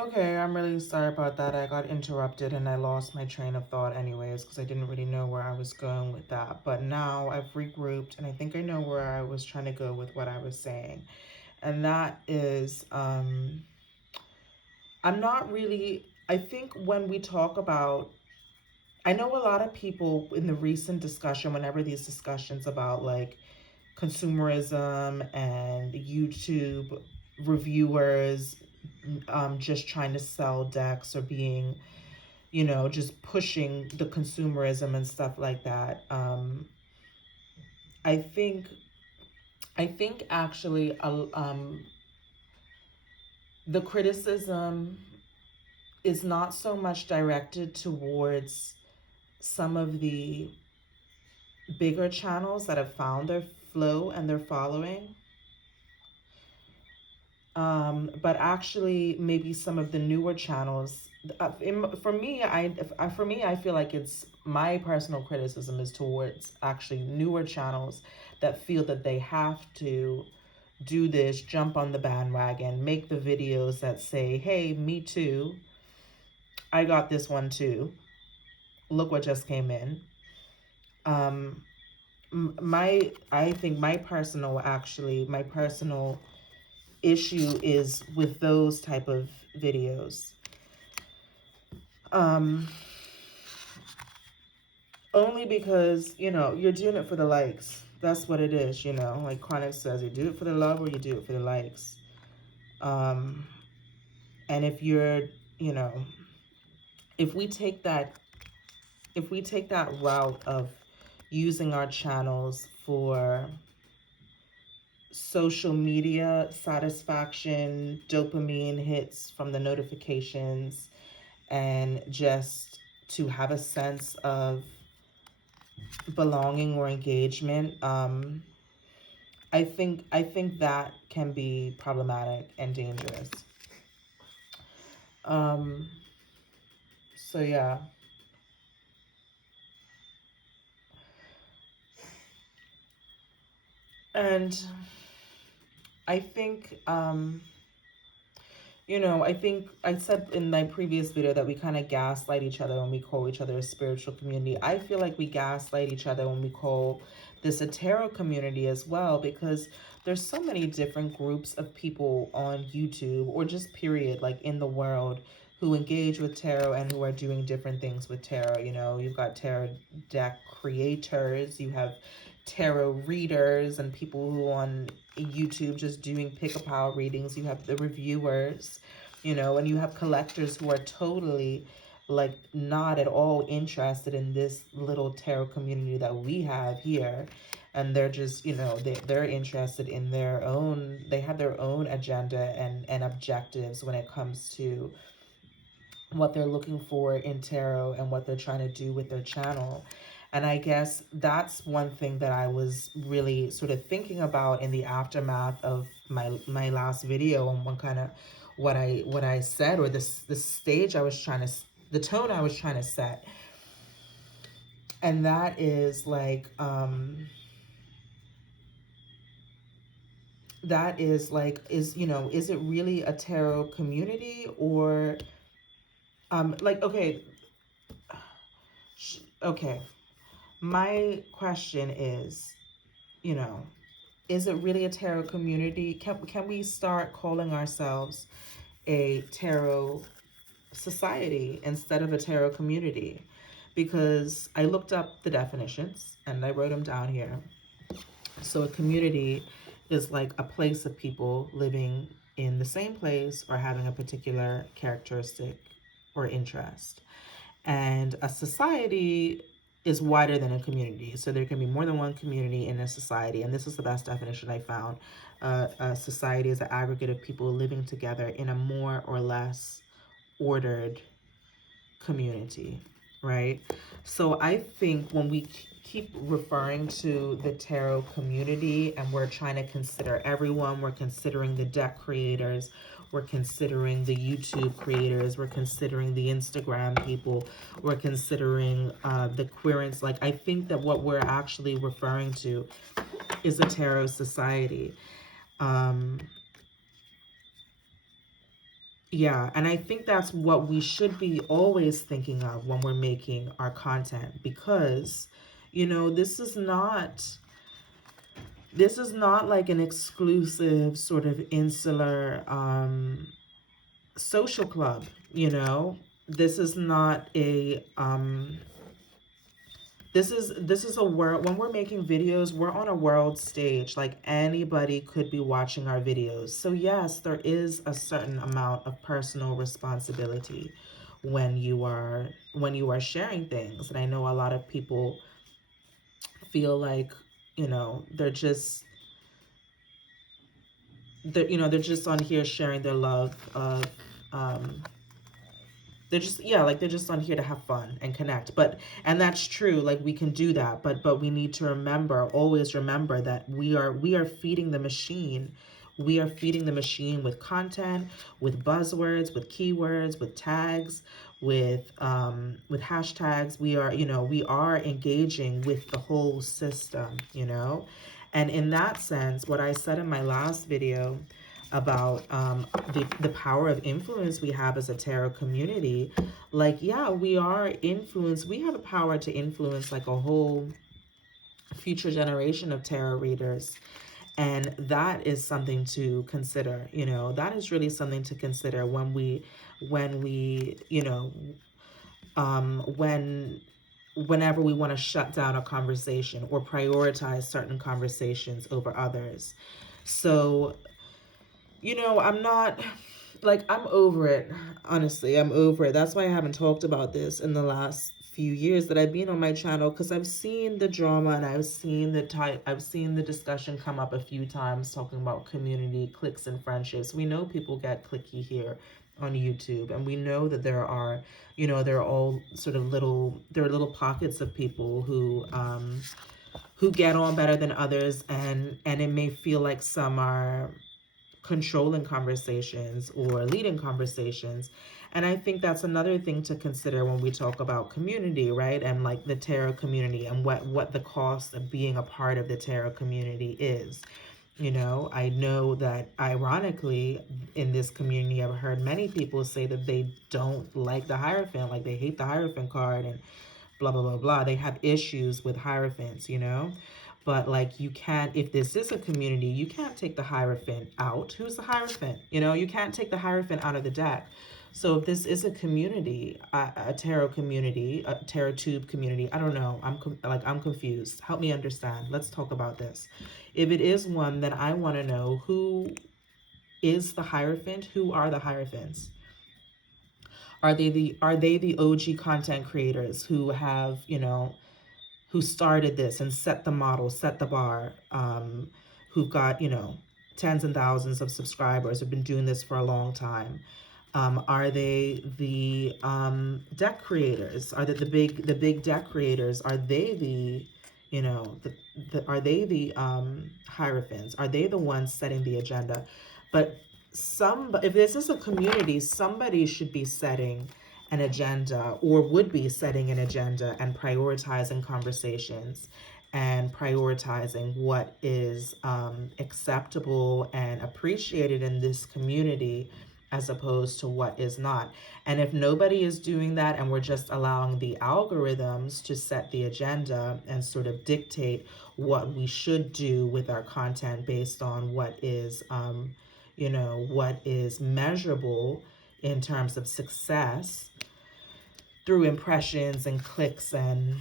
Okay, I'm really sorry about that. I got interrupted and I lost my train of thought anyways because I didn't really know where I was going with that. But now I've regrouped and I think I know where I was trying to go with what I was saying. And that is, I'm not really, I think when we talk about, I know a lot of people in the recent discussion, whenever these discussions about like consumerism and YouTube reviewers just trying to sell decks or being, just pushing the consumerism and stuff like that. I think, I think actually, the criticism is not so much directed towards some of the bigger channels that have found their flow and their following, but actually maybe some of the newer channels. For me, I feel like it's my personal criticism is towards actually newer channels that feel that they have to do this, jump on the bandwagon, make the videos that say, "Hey, me too. I got this one too. Look what just came in." Um, I think my personal issue is with those type of videos. Um, Only because, you're doing it for the likes. That's what it is, like Chronic says, you do it for the love or you do it for the likes. Um, and if you're, you know, if we take that, if we take that route of using our channels for social media satisfaction, dopamine hits from the notifications, and just to have a sense of belonging or engagement, I think that can be problematic and dangerous. Um, so yeah. And I think I think I said in my previous video that we kind of gaslight each other when we call each other a spiritual community. I feel like we gaslight each other when we call this a tarot community as well, because there's so many different groups of people on YouTube or just period, like in the world, who engage with tarot and who are doing different things with tarot. You've got tarot deck creators, you have tarot readers and people who on YouTube just doing pick-a-pile readings. You have the reviewers, and you have collectors who are totally like not at all interested in this little tarot community that we have here. And they're just, they're interested in their own, they have their own agenda and objectives when it comes to what they're looking for in tarot and what they're trying to do with their channel. And I guess that's one thing that I was really sort of thinking about in the aftermath of my last video, and what I said, or the stage I was trying to, the tone I was trying to set. And that is like is it really a tarot community, or okay, my question is, is it really a tarot community? Can we start calling ourselves a tarot society instead of a tarot community? Because I looked up the definitions and I wrote them down here. So a community is like a place of people living in the same place or having a particular characteristic or interest. And a society is wider than a community. So there can be more than one community in a society. And this is the best definition I found. A society is an aggregate of people living together in a more or less ordered community, right? So I think when we keep referring to the tarot community and we're trying to consider everyone, we're considering the deck creators, we're considering the YouTube creators, we're considering the Instagram people, we're considering the queerants. Like, I think that what we're actually referring to is a tarot society. Yeah, and I think that's what we should be always thinking of when we're making our content, because this is not like an exclusive sort of insular social club. This is not a this is a world. When we're making videos, we're on a world stage. Like, anybody could be watching our videos. So yes, there is a certain amount of personal responsibility when you are sharing things. And I know a lot of people feel like, they're just on here sharing their love of um they're just on here to have fun and connect. And that's true. Like, we can do that, but we need to always remember that we are feeding the machine. We are feeding the machine with content, with buzzwords, with keywords, with tags, with hashtags. We are engaging with the whole system. And in that sense, what I said in my last video about the power of influence we have as a tarot community, like, yeah, we are influenced. We have a power to influence like a whole future generation of tarot readers. And that is something to consider. That is really something to consider when we whenever we want to shut down a conversation or prioritize certain conversations over others. So, I'm not, like, I'm over it. Honestly, I'm over it. That's why I haven't talked about this in the last few years that I've been on my channel, because I've seen the drama and I've seen the discussion come up a few times talking about community, cliques, and friendships. We know people get cliquey here on YouTube, and we know that there are all sort of little pockets of people who get on better than others, and it may feel like some are controlling conversations or leading conversations. And I think that's another thing to consider when we talk about community, right? And like the tarot community, and what the cost of being a part of the tarot community is. I know that ironically in this community, I've heard many people say that they don't like the Hierophant, like they hate the Hierophant card, and blah blah blah blah. They have issues with Hierophants. But like, you can't, if this is a community, you can't take the Hierophant out. Who's the Hierophant? You can't take the Hierophant out of the deck. So if this is a community, a tarot community, a tarot tube community, I don't know. I'm confused. Help me understand. Let's talk about this. If it is one, then I want to know, who is the Hierophant? Who are the Hierophants? Are they the OG content creators who started this and set the model, set the bar, who've got, tens and thousands of subscribers, have been doing this for a long time? Are they the deck creators? Are they the big deck creators? Are they are they the Hierophants? Are they the ones setting the agenda? But if this is a community, somebody should be setting an agenda, or would be setting an agenda, and prioritizing conversations, and prioritizing what is acceptable and appreciated in this community, as opposed to what is not. And if nobody is doing that, and we're just allowing the algorithms to set the agenda and sort of dictate what we should do with our content based on what is measurable in terms of success through impressions and clicks and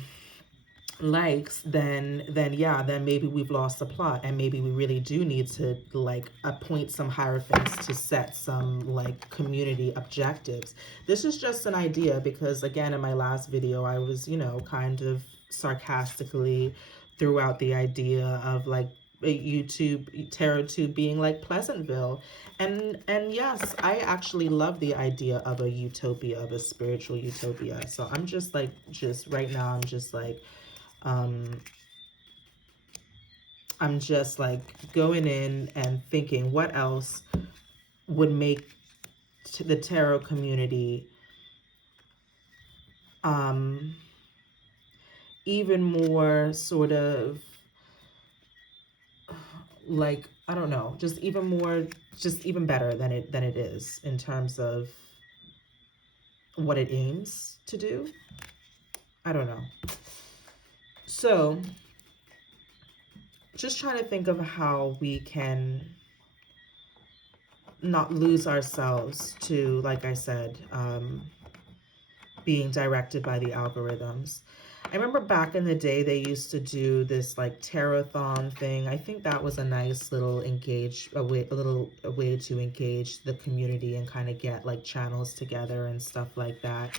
likes, then yeah, then maybe we've lost the plot, and maybe we really do need to like appoint some Hierophants to set some like community objectives. This is just an idea, because again, in my last video, I was kind of sarcastically throughout the idea of like a YouTube tarot tube being like Pleasantville. And yes, I actually love the idea of a utopia, of a spiritual utopia. So I'm just like, just right now, um, I'm just like going in and thinking, what else would make the tarot community um, even more sort of like I don't know, just even more, just even better than it is in terms of what it aims to do. I don't know. So just trying to think of how we can not lose ourselves to, like I said, being directed by the algorithms. I remember back in the day, they used to do this like tarot-thon thing. I think that was a nice little a way to engage the community and kind of get like channels together and stuff like that.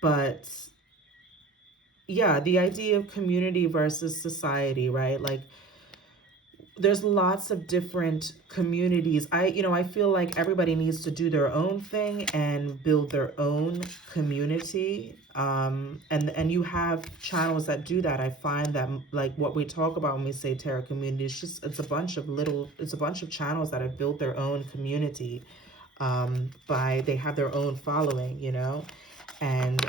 But yeah, the idea of community versus society, right? Like, there's lots of different communities. I feel like everybody needs to do their own thing and build their own community. And you have channels that do that. I find that like what we talk about when we say tarot community, it's a bunch of channels that have built their own community. They have their own following, and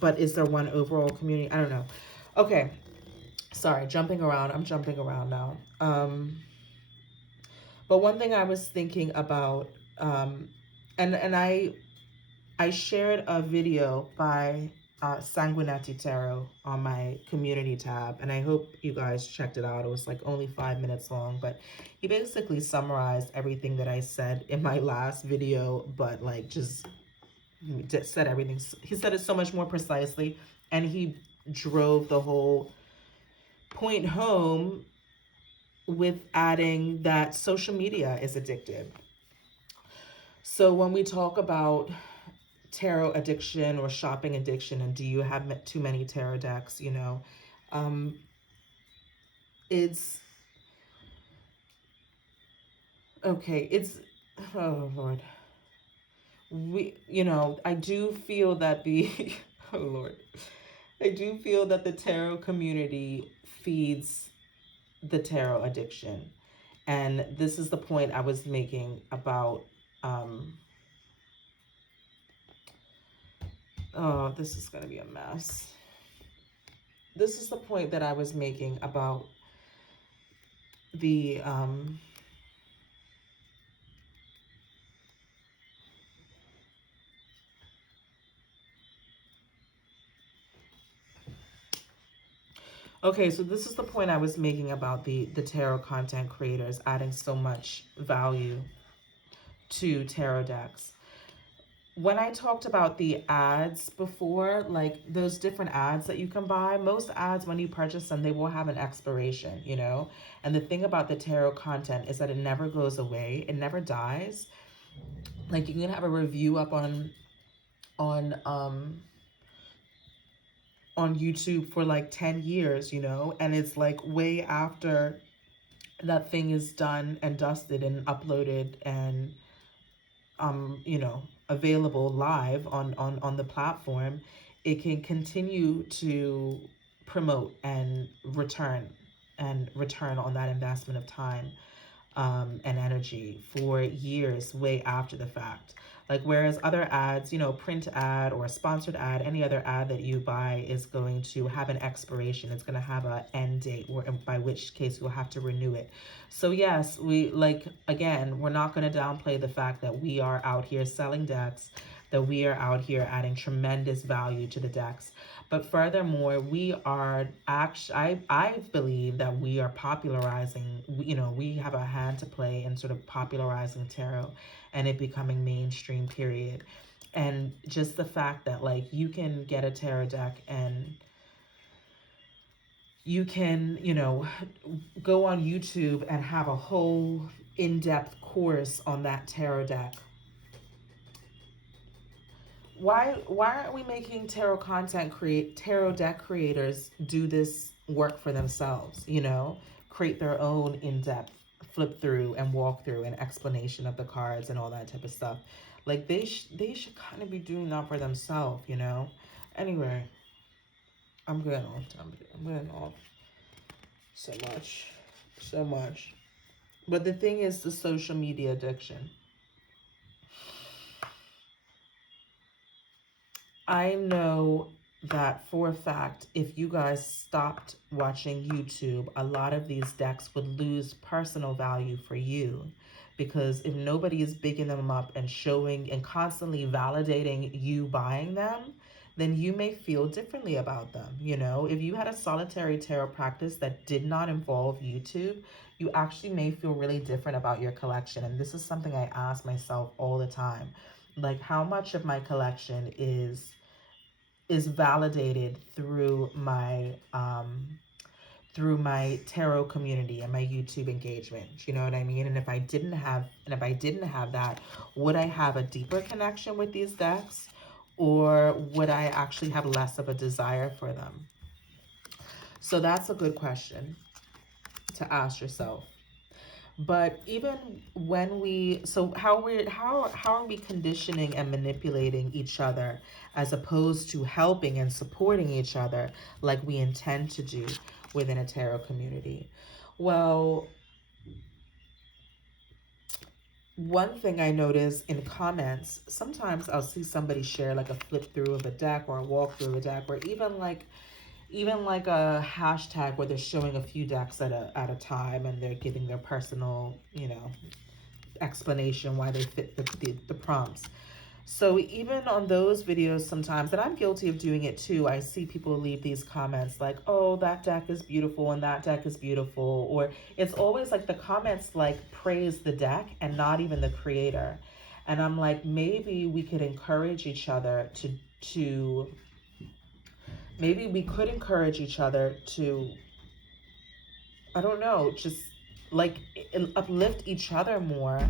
but is there one overall community? I don't know. Okay, sorry, jumping around. I'm jumping around now. But one thing I was thinking about, and I shared a video by Sanguinetti Tarot on my community tab, and I hope you guys checked it out. It was like only 5 minutes long, but he basically summarized everything that I said in my last video, but like just said everything. He said it so much more precisely, and he drove the whole point home with adding that social media is addictive. So when we talk about tarot addiction or shopping addiction, and do you have too many tarot decks, um, it's okay. Oh Lord. I do feel that oh Lord, I do feel that the tarot community feeds the tarot addiction. And this is the point I was making about, oh, this is going to be a mess. This is the point that I was making about the, okay, so this is the point I was making about the tarot content creators adding so much value to tarot decks. When I talked about the ads before, like those different ads that you can buy, most ads, when you purchase them, they will have an expiration, And the thing about the tarot content is that it never goes away. It never dies. Like you can have a review up on YouTube for like 10 years, and it's like way after that thing is done and dusted and uploaded and available live on the platform, it can continue to promote and return on that investment of time and energy for years way after the fact. Like, whereas other ads, print ad or a sponsored ad, any other ad that you buy is going to have an expiration. It's going to have an end date, or by which case you'll have to renew it. So yes, again, we're not going to downplay the fact that we are out here selling decks, that we are out here adding tremendous value to the decks. But furthermore, we are actually, I believe that we are popularizing, we have a hand to play in sort of popularizing tarot and it becoming mainstream, period. And just the fact that like you can get a tarot deck and you can, go on YouTube and have a whole in-depth course on that tarot deck. Why aren't we making tarot deck creators do this work for themselves, create their in-depth flip through and walk through and explanation of the cards and all that type of stuff. Like they should kind of be doing that for themselves, Anyway, I'm getting off so much. But the thing is the social media addiction. I know that for a fact, if you guys stopped watching YouTube, a lot of these decks would lose personal value for you. Because if nobody is bigging them up and showing and constantly validating you buying them, then you may feel differently about them. You know, if you had a solitary tarot practice that did not involve YouTube, you actually may feel really different about your collection. And this is something I ask myself all the time. Like, how much of my collection is validated through my tarot community and my YouTube engagement. You know what I mean? And if I didn't have that, would I have a deeper connection with these decks, or would I actually have less of a desire for them? So that's a good question to ask yourself. But even when so how are we conditioning and manipulating each other as opposed to helping and supporting each other like we intend to do within a tarot community? Well, one thing I notice in comments, sometimes I'll see somebody share like a flip through of a deck or a walk through of a deck, or even like a hashtag where they're showing a few decks at a time, and they're giving their personal, explanation why they fit the prompts. So even on those videos sometimes, and I'm guilty of doing it too, I see people leave these comments like, oh, that deck is beautiful and that deck is beautiful. Or it's always like the comments like praise the deck and not even the creator. And I'm like, maybe we could encourage each other to maybe we could encourage each other to, I don't know, just like uplift each other more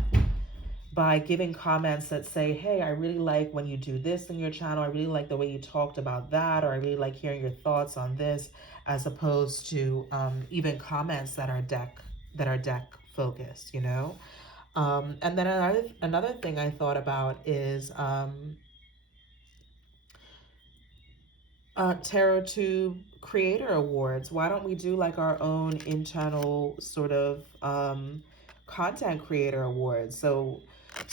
by giving comments that say, hey, I really like when you do this in your channel. I really like the way you talked about that, or I really like hearing your thoughts on this, as opposed to even comments that are deck focused, you know? And then another thing I thought about is Tarot Tube Creator Awards. Why don't we do like our own internal sort of content creator awards? So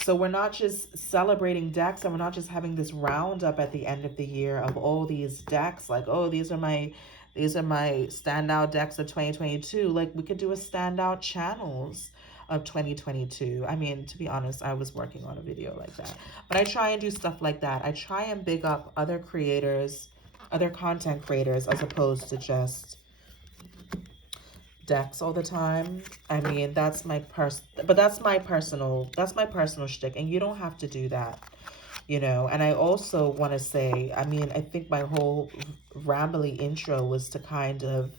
we're not just celebrating decks, and we're not just having this roundup at the end of the year of all these decks, like, oh, these are my standout decks of 2022. Like, we could do a standout channels of 2022. I mean, to be honest, I was working on a video like that. But I try and do stuff like that. I try and big up other creators, other content creators, as opposed to just decks all the time. I mean, that's my personal shtick, and you don't have to do that, you know. And I also want to say, I mean, I think my whole rambly intro was to kind of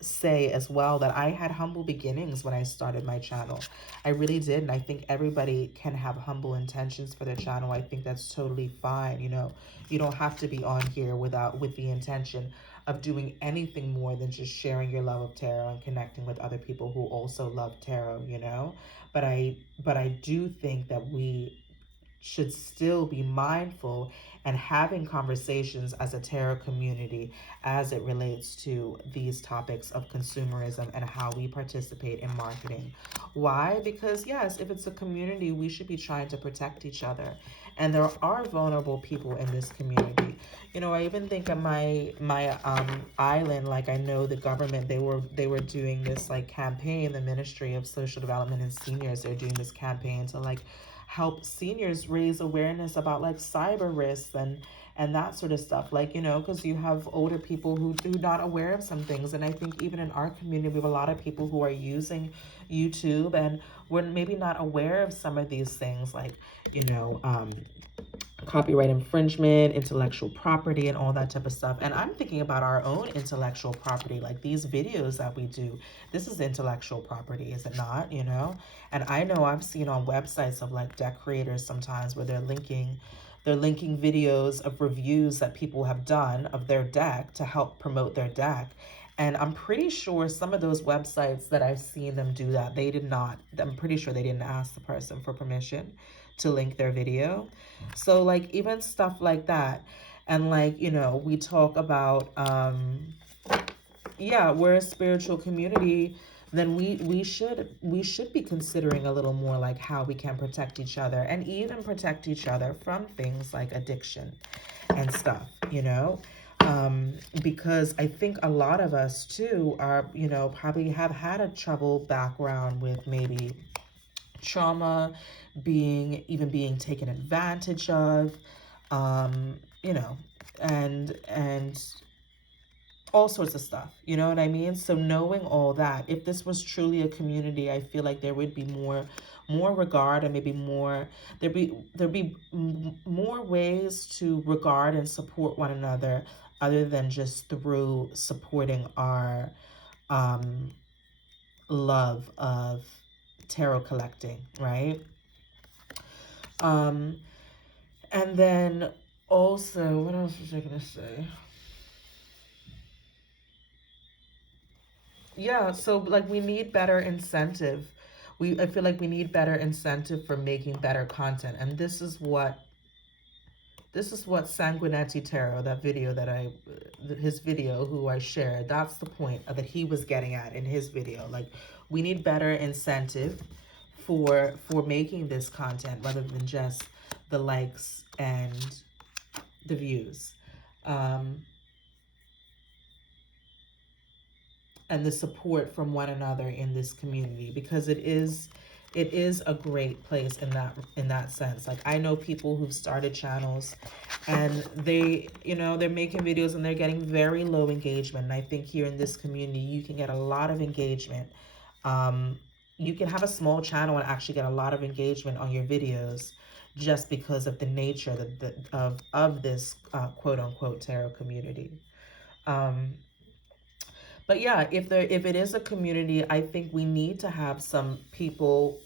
say as well that I had humble beginnings when I started my channel. I really did, and I think everybody can have humble intentions for their channel. I think that's totally fine, you know. You don't have to be on here with the intention of doing anything more than just sharing your love of tarot and connecting with other people who also love tarot, you know. But I do think that we should still be mindful and having conversations as a tarot community as it relates to these topics of consumerism and how we participate in marketing. Why? Because yes, if it's a community, we should be trying to protect each other. And there are vulnerable people in this community. You know, I even think of my island, like I know the government, they were doing this like campaign, the Ministry of Social Development and Seniors, they're doing this campaign to like help seniors raise awareness about like cyber risks and that sort of stuff, like, you know, because you have older people who are not aware of some things. And I think even in our community, we have a lot of people who are using YouTube and we're maybe not aware of some of these things, like, you know, copyright infringement, intellectual property, and all that type of stuff. And I'm thinking about our own intellectual property, like these videos that we do. This is intellectual property, is it not? You know? And I know I've seen on websites of like deck creators sometimes where they're linking videos of reviews that people have done of their deck to help promote their deck. And I'm pretty sure some of those websites that I've seen them do that, they did not, I'm pretty sure they didn't ask the person for permission to link their video. So like even stuff like that. And like, you know, we talk about, yeah, we're a spiritual community, then we should be considering a little more like how we can protect each other and even protect each other from things like addiction and stuff, you know. Because I think a lot of us too are, you know, probably have had a trouble background with maybe trauma, being taken advantage of, you know, and all sorts of stuff, you know what I mean? So knowing all that, if this was truly a community, I feel like there would be more regard, and maybe more, there'd be more ways to regard and support one another, other than just through supporting our um love of tarot collecting, right? um and then also, what else was I gonna say? Yeah, so like we need better incentive. I feel like we need better incentive for making better content. And this is what Sanguinetti Tarot, that video that his video who I shared, that's the point that he was getting at in his video. Like, we need better incentive for making this content, rather than just the likes and the views. Um, and the support from one another in this community, because it is a great place in that sense. Like, I know people who've started channels, and they're making videos and they're getting very low engagement. And I think here in this community you can get a lot of engagement. um you can have a small channel and actually get a lot of engagement on your videos, just because of the nature of this quote unquote tarot community. um but yeah, if it is a community, I think we need to have some people.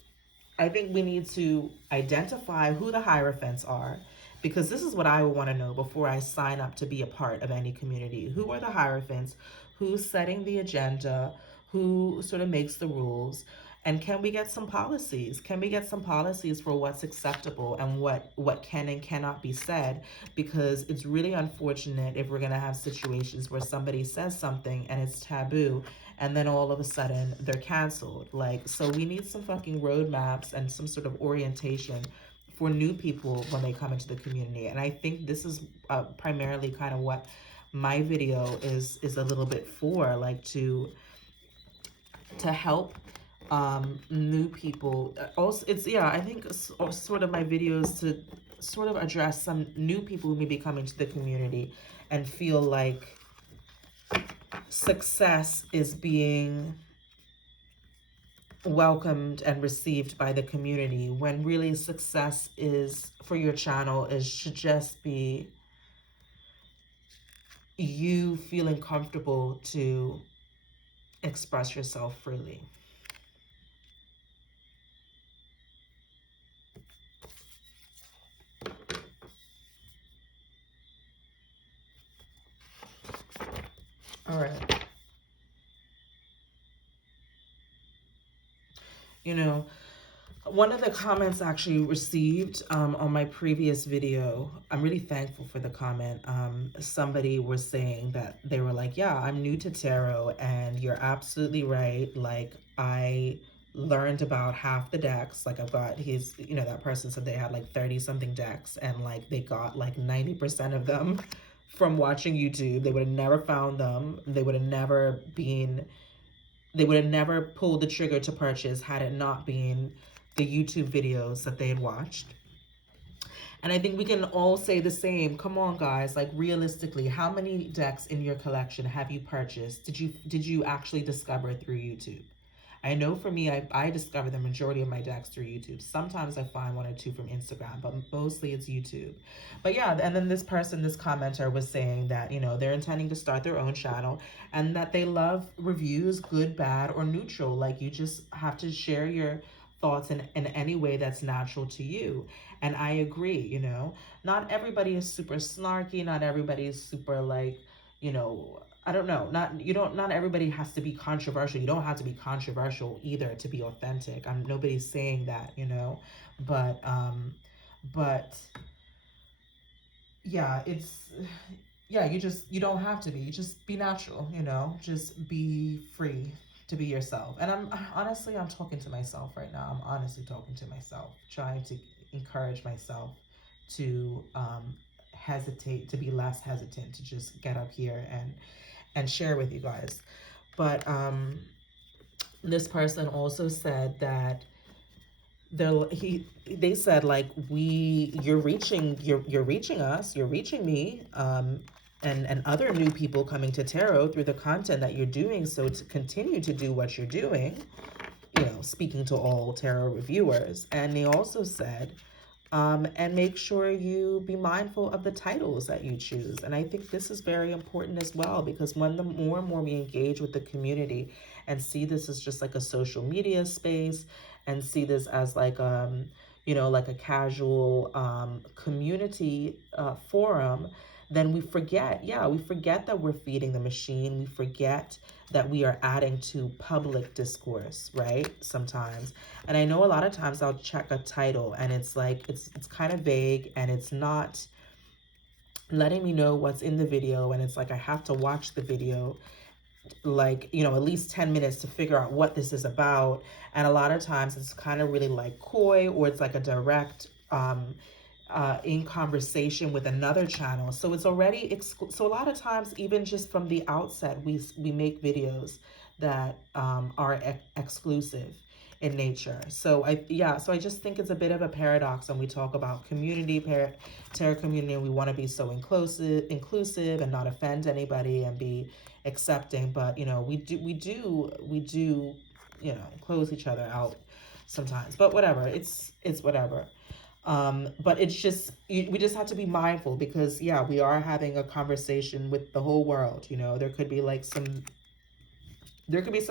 I think we need to identify who the hierophants are, because this is what I would want to know before I sign up to be a part of any community. Who are the hierophants? Who's setting the agenda? Who sort of makes the rules? And can we get some policies? Can we get some policies for what's acceptable and what can and cannot be said? Because it's really unfortunate if we're going to have situations where somebody says something and it's taboo, and then all of a sudden they're canceled. Like, so we need some fucking roadmaps and some sort of orientation for new people when they come into the community. And I think this is primarily kind of what my video is a little bit for, like, to help new people. Also, it's, yeah, I think sort of my videos to sort of address some new people who may be coming to the community and feel like success is being welcomed and received by the community, when really success is for your channel is should just be you feeling comfortable to express yourself freely. All right. You know, one of the comments actually received on my previous video, I'm really thankful for the comment. Somebody was saying that they were like, yeah, I'm new to tarot, and you're absolutely right. Like, I learned about half the decks. Like, I've got that person said they had like 30 something decks, and like they got like 90% of them from watching YouTube. They would have never found them. They would have never pulled the trigger to purchase had it not been the YouTube videos that they had watched. And I think we can all say the same. Come on, guys. Like, realistically, how many decks in your collection have you purchased? Did you actually discover through YouTube? I know for me, I discover the majority of my decks through YouTube. Sometimes I find one or two from Instagram, but mostly it's YouTube. But yeah, and then this commenter was saying that, they're intending to start their own channel, and that they love reviews, good, bad, or neutral. Like, you just have to share your thoughts in any way that's natural to you. And I agree, not everybody is super snarky, not everybody is super, like, I don't know, not everybody has to be controversial. You don't have to be controversial either to be authentic. Nobody's saying that, but yeah, you don't have to be. You just be natural, just be free to be yourself. And I'm talking to myself right now. I'm honestly talking to myself, trying to encourage myself to hesitate, to be less hesitant to just get up here and share with you guys. But this person also said that they said like you're reaching us, you're reaching me, and other new people coming to tarot through the content that you're doing. So to continue to do what you're doing, you know, speaking to all tarot reviewers. And they also said, and make sure you be mindful of the titles that you choose. And I think this is very important as well, because when the more and more we engage with the community and see this as just like a social media space, and see this as like you know, like a casual community forum, then we forget, yeah, we forget that we're feeding the machine. We forget that we are adding to public discourse, right? Sometimes. And I know a lot of times I'll check a title and it's like, it's kind of vague, and it's not letting me know what's in the video. And it's like, I have to watch the video, like, you know, at least 10 minutes to figure out what this is about. And a lot of times it's kind of really like coy, or it's like a direct in conversation with another channel. So it's already so a lot of times, even just from the outset, we make videos that are exclusive in nature. So so I just think it's a bit of a paradox when we talk about tarot community, and we want to be so inclusive and not offend anybody and be accepting, but you know, we do you know, close each other out sometimes. But whatever, it's whatever. But it's just, we just have to be mindful, because yeah, we are having a conversation with the whole world. You know, there could be some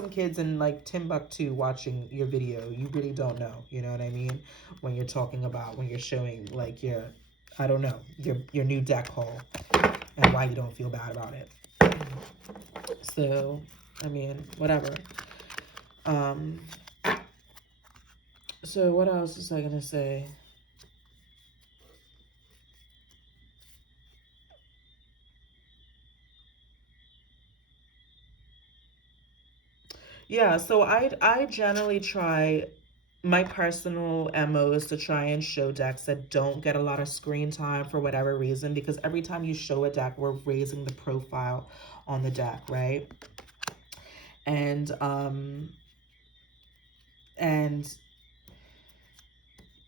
kids in like Timbuktu watching your video. You really don't know, you know what I mean? When you're talking about, when you're showing like your, I don't know, your new deck haul, and why you don't feel bad about it. So, I mean, whatever. So what else was I gonna say? Yeah, so I generally try, my personal MO is to try and show decks that don't get a lot of screen time for whatever reason, because every time you show a deck, we're raising the profile on the deck, right? And and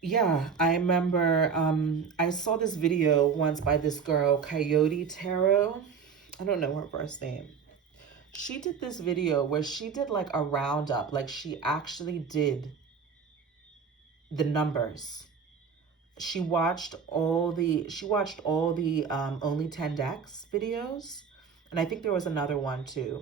yeah, I remember I saw this video once by this girl, Coyote Tarot. I don't know her first name. She did this video where she did like a roundup, like she actually did the numbers. She watched all the only 10 decks videos, and I think there was another one too.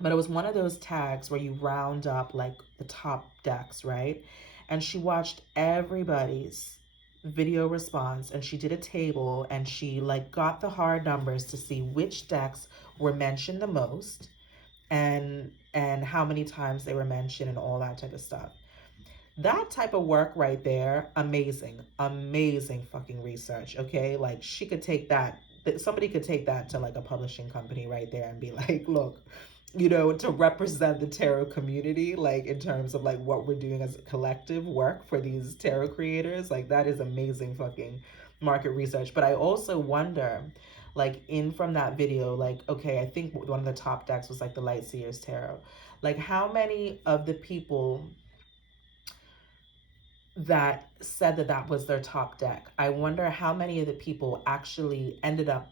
But it was one of those tags where you round up like the top decks, right? And she watched everybody's video response, and she did a table, and she like got the hard numbers to see which decks were mentioned the most, and how many times they were mentioned, and all that type of stuff. That type of work right there, amazing, amazing fucking research, okay? Like she could take that, somebody could take that to like a publishing company right there and be like, look, you know, to represent the tarot community, like in terms of like what we're doing as a collective work for these tarot creators, like that is amazing fucking market research. But I also wonder, like in from that video, like, okay, I think one of the top decks was like the Lightseer Tarot. Like how many of the people that said that that was their top deck, I wonder how many of the people actually ended up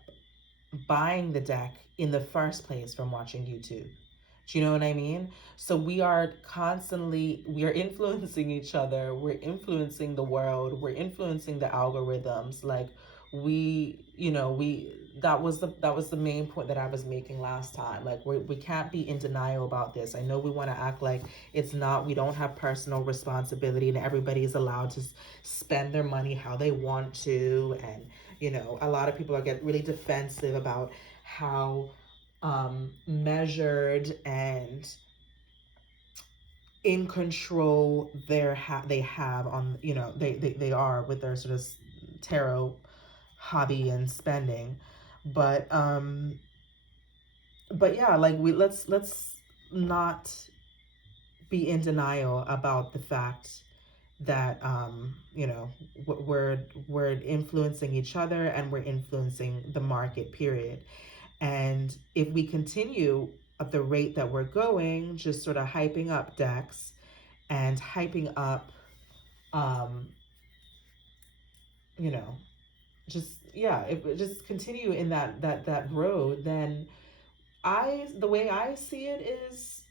buying the deck in the first place from watching YouTube. Do you know what I mean? So we are influencing each other. We're influencing the world. We're influencing the algorithms. Like that was the main point that I was making last time. Like we can't be in denial about this. I know we want to act like it's not, we don't have personal responsibility, and everybody is allowed to spend their money how they want to. And, you know, a lot of people get really defensive about how measured and in control they have on, you know, they are with their sort of tarot hobby and spending. But yeah, like let's not be in denial about the fact that you know, we're influencing each other, and we're influencing the market, period. And if we continue at the rate that we're going, just sort of hyping up decks and hyping up, um, you know, just, yeah, if just continue in that road, then the way I see it is,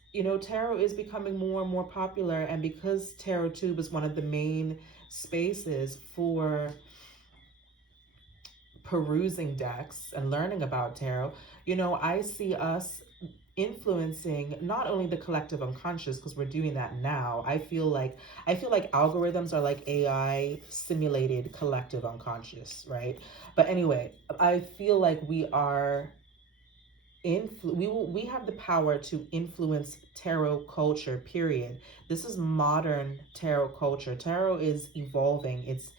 tarot is becoming more and more popular. And because Tarot Tube is one of the main spaces for perusing decks and learning about tarot, I see us influencing not only the collective unconscious, because we're doing that now. I feel like algorithms are like AI simulated collective unconscious, right? But anyway, I feel like we have the power to influence tarot culture, period. This is modern tarot culture. Tarot is evolving. It's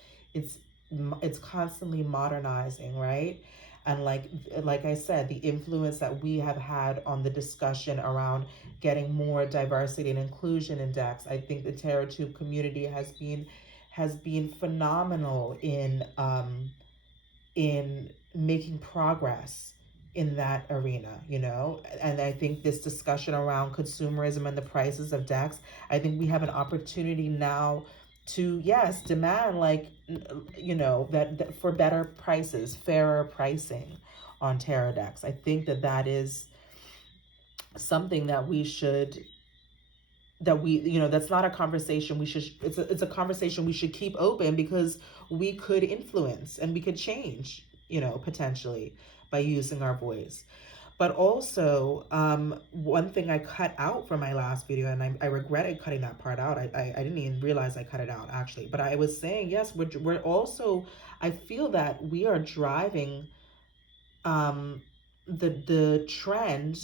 it's constantly modernizing, right? And like I said, the influence that we have had on the discussion around getting more diversity and inclusion in decks, I think the tarot tube community has been phenomenal in making progress in that arena. And I think this discussion around consumerism and the prices of decks, I think we have an opportunity now to, yes, demand, like, that for better prices, fairer pricing on tarot decks. I think that is something that we should, that's not a conversation we should, it's a conversation we should keep open, because we could influence and we could change, potentially, by using our voice. But also, one thing I cut out from my last video, and I regretted cutting that part out. I didn't even realize I cut it out, actually. But I was saying, yes, we're also, I feel that we are driving the trend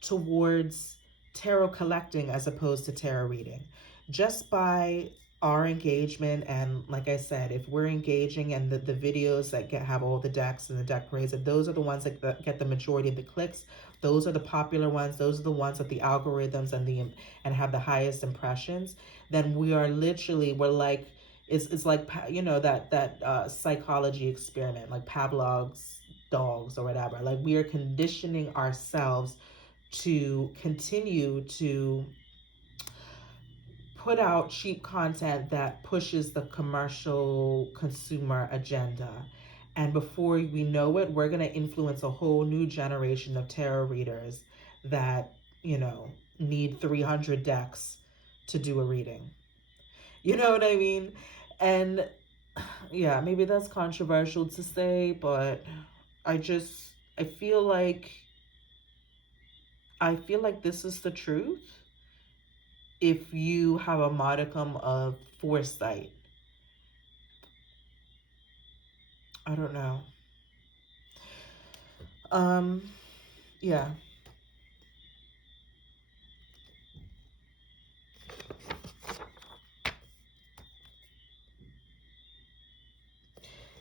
towards tarot collecting as opposed to tarot reading, just by our engagement. And like I said, if we're engaging, and the videos that have all the decks and the deck praise, if those are the ones that get the majority of the clicks, those are the popular ones, those are the ones that the algorithms and have the highest impressions, then we're like, it's like, that psychology experiment, like Pavlov's dogs or whatever. Like, we are conditioning ourselves to continue to put out cheap content that pushes the commercial consumer agenda. And before we know it, we're going to influence a whole new generation of tarot readers that, need 300 decks to do a reading. You know what I mean? And yeah, maybe that's controversial to say, but I just, I feel like this is the truth. If you have a modicum of foresight, I don't know. Yeah.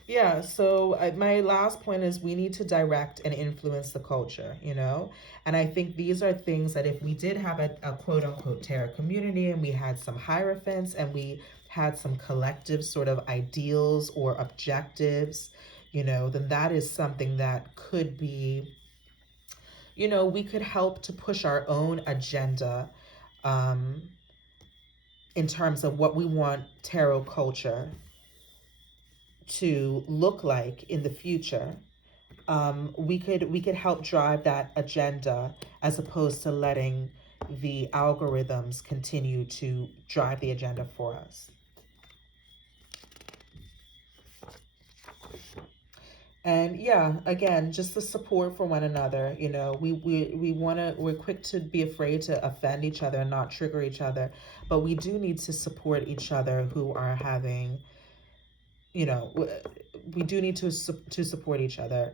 Yeah, so my last point is we need to direct and influence the culture, And I think these are things that if we did have a quote unquote tarot community, and we had some hierophants, and we had some collective sort of ideals or objectives, then that is something that could be, we could help to push our own agenda, um, in terms of what we want tarot culture to look like in the future. We could help drive that agenda, as opposed to letting the algorithms continue to drive the agenda for us. And yeah, again, just the support for one another. We're quick to be afraid to offend each other and not trigger each other, but we do need to support each other who are having, we do need to support each other.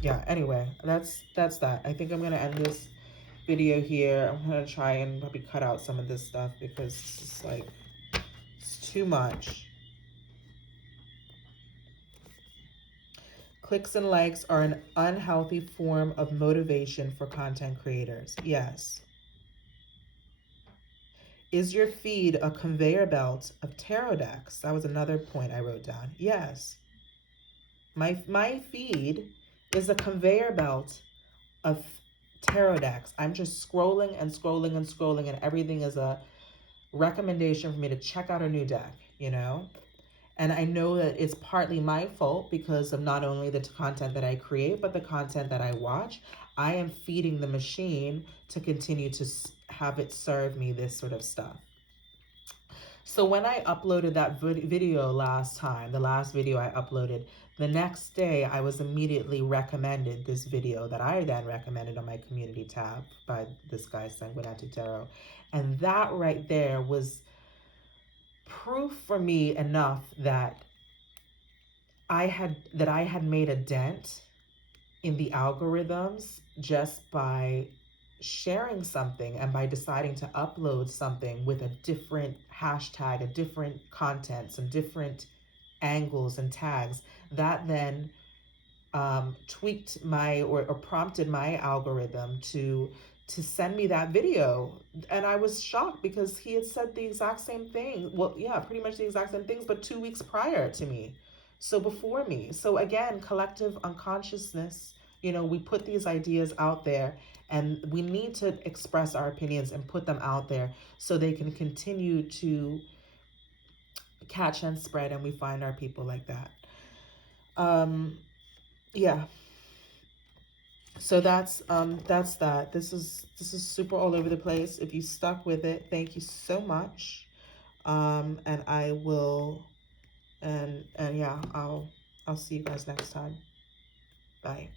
Yeah, anyway, that's that. I think I'm gonna end this video here. I'm gonna try and probably cut out some of this stuff, because it's like, it's too much. Clicks and likes are an unhealthy form of motivation for content creators. Yes. Is your feed a conveyor belt of tarot decks? That was another point I wrote down. Yes. My feed is a conveyor belt of tarot decks. I'm just scrolling and scrolling and scrolling, and everything is a recommendation for me to check out a new deck, you know? And I know that it's partly my fault because of not only the content that I create, but the content that I watch. I am feeding the machine to continue to have it serve me this sort of stuff. So when I uploaded that video last time, the last video I uploaded, the next day I was immediately recommended this video that I then recommended on my community tab by this guy, Sanguinati Tarot. And that right there was proof for me enough that I had made a dent in the algorithms just by sharing something and by deciding to upload something with a different hashtag, a different content, some different angles and tags. That then tweaked my or prompted my algorithm to send me that video. And I was shocked because he had said the exact same thing. Well, yeah, pretty much the exact same things, but 2 weeks prior to me. So before me. So again, collective unconsciousness, you know, we put these ideas out there, and we need to express our opinions and put them out there so they can continue to catch and spread, and we find our people like that. Yeah. So that's that. This is super all over the place. If you stuck with it, thank you so much. And I will, and yeah, I'll see you guys next time. Bye.